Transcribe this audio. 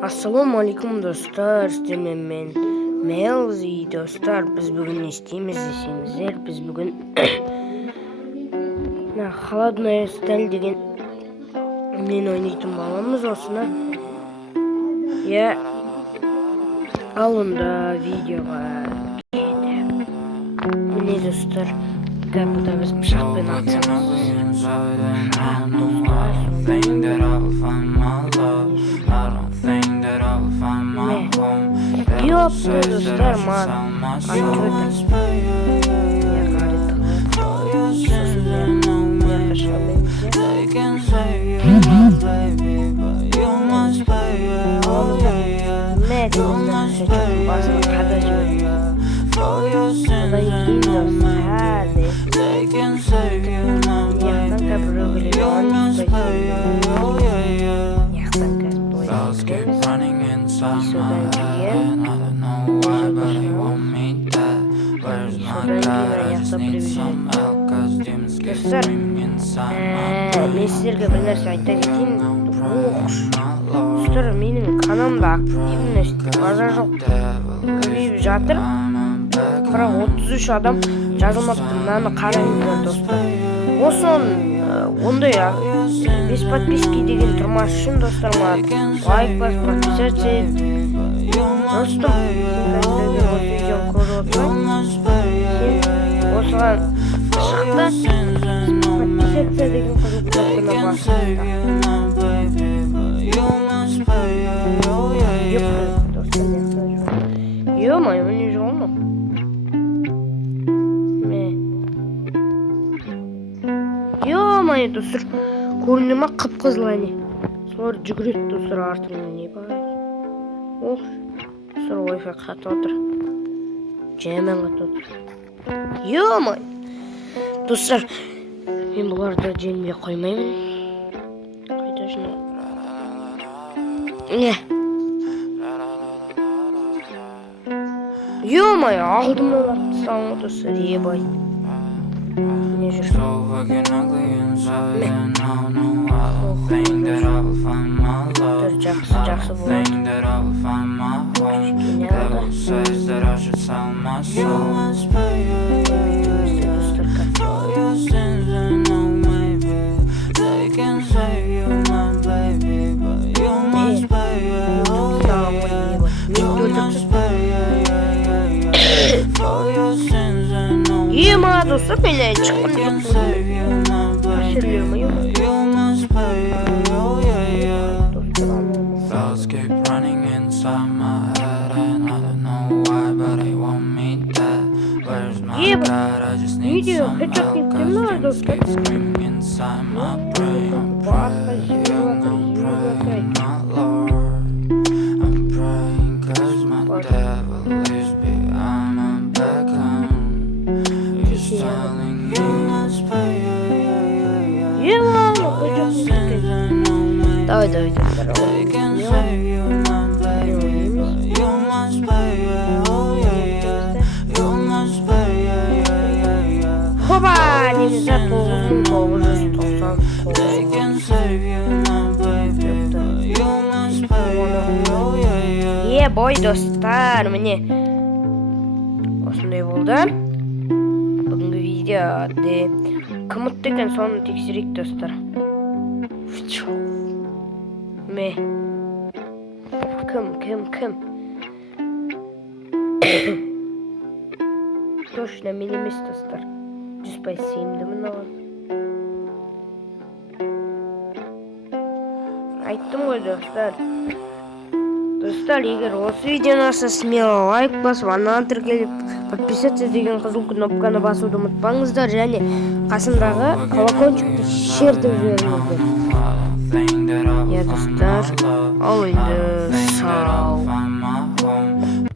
Ассалаумалейкум достар, сіздермен мен Мелзи достар. Біз бүгін не істейміз десеңіздер, біз бүгін холодная сталь деген мен ойнайтын боламыз осыны. Ал онда видеоға міне достар, бұда біз пышақпен атсамыз. Ёпты, достар, мат. Мен сіздерге бір нәрсе айта кетейін. Достар, менің каналымда активность базар жоқ, көбейіп жатыр. Бірақ 33 адам жазылмапты. Мынаны қараңыздар достар. Ондай 5 подписки деген тұрмас үшін достар, лайк бас, подписаться ет. Достым, видеоны көріп отырмын. Осыған шықты. Подписаться деген қызылтына басында. Ё-моё, не жолно. Ё-моё, достар, көріне ма қып-қызыл әне. Солар жүгіреді достар артынан не бар. Достар, Wi-Fi қатып отыр. Жаймен қатып отыр. Ё-моё. Достар, мен бұларды жеңбей қоймаймын. Қайда жіне? Ё-моё, алдым оларды сауын достар, ебай. Не жүр? Жақсы болады. Кішкене Ема, достар, мен әй шыққан жоқ. Әшірлер ма, ема? Видео хочу кино, достар. Давай, Хоба, нельзя Ебой, достар, міне осындай болды. Бүгінгі видеода кім ұтты екен, соны тексерейік достар. Кім? Точно мен емес достар. 100% сенімдімін оған. Айттым ғой достар. Достар, егер осы видеоны ашса, смело лайк басып, анаған тіркеліп, подписаться деген қызыл кнопканы басуды ұмытпаңыздар, және қасындағы колокольчикті шертіп жіберіңіздер. Достар, ал енді сау.